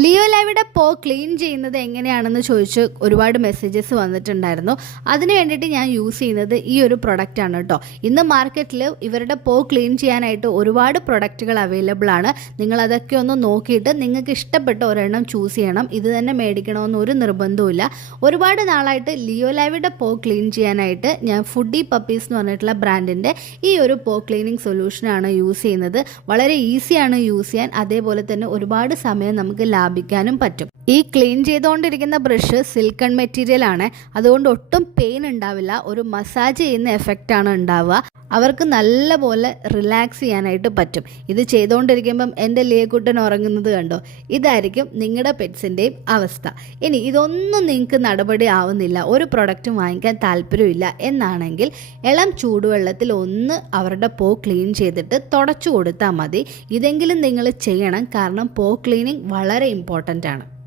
Leo ലൈവിടെ പോ clean ചെയ്യുന്നത് എങ്ങനെയാണെന്ന് ചോദിച്ച് ഒരുപാട് മെസ്സേജസ് വന്നിട്ടുണ്ടായിരുന്നു. അതിന് വേണ്ടിയിട്ട് ഞാൻ യൂസ് ചെയ്യുന്നത് ഈ ഒരു പ്രൊഡക്റ്റാണ് കേട്ടോ ഇന്ന് മാർക്കറ്റിൽ ഇവരുടെ പോ ക്ലീൻ ചെയ്യാനായിട്ട് ഒരുപാട് പ്രൊഡക്റ്റുകൾ അവൈലബിൾ ആണ്. നിങ്ങൾ അതൊക്കെ ഒന്ന് നോക്കിയിട്ട് നിങ്ങൾക്ക് ഇഷ്ടപ്പെട്ട ഒരെണ്ണം ചൂസ് ചെയ്യണം. ഇത് തന്നെ മേടിക്കണമെന്ന് ഒരു നിർബന്ധവുമില്ല. ഒരുപാട് നാളായിട്ട് ലിയോ ലൈവിടെ പോ ക്ലീൻ ചെയ്യാനായിട്ട് ഞാൻ ഫുഡി പപ്പീസ് എന്ന് പറഞ്ഞിട്ടുള്ള ബ്രാൻഡിന്റെ ഈ ഒരു പോ ക്ലീനിങ് സൊല്യൂഷനാണ് യൂസ് ചെയ്യുന്നത്. വളരെ ഈസിയാണ് യൂസ് ചെയ്യാൻ. അതേപോലെ തന്നെ ഒരുപാട് സമയം നമുക്ക് ലാഭിക്കാനും പറ്റും. ഈ ക്ലീൻ ചെയ്തുകൊണ്ടിരിക്കുന്ന ബ്രഷ് സിൽക്കൺ മെറ്റീരിയൽ ആണ്. അതുകൊണ്ട് ഒട്ടും പെയിൻ ഉണ്ടാവില്ല. ഒരു മസാജ് ചെയ്യുന്ന എഫക്റ്റ് ആണ് ഉണ്ടാവുക. അവർക്ക് നല്ലപോലെ റിലാക്സ് ചെയ്യാനായിട്ട് പറ്റും. ഇത് ചെയ്തുകൊണ്ടിരിക്കുമ്പം എന്റെ ലിയക്കുട്ടൻ ഉറങ്ങുന്നത് കണ്ടോ? ഇതായിരിക്കും നിങ്ങളുടെ പെറ്റ്സിന്റെയും അവസ്ഥ. ഇനി ഇതൊന്നും നിങ്ങൾക്ക് നടപടി ആവുന്നില്ല. ഒരു പ്രൊഡക്റ്റും വാങ്ങിക്കാൻ താല്പര്യമില്ല. എന്നാണെങ്കിൽ ഇളം ചൂടുവെള്ളത്തിൽ ഒന്ന് അവരുടെ പോ ക്ലീൻ ചെയ്തിട്ട് തുടച്ചു കൊടുത്താൽ മതി. ഇതെങ്കിലും നിങ്ങൾ ചെയ്യണം. കാരണം പോ ക്ലീനിങ് വളരെ ഇമ്പോർട്ടന്റ് ആണ്.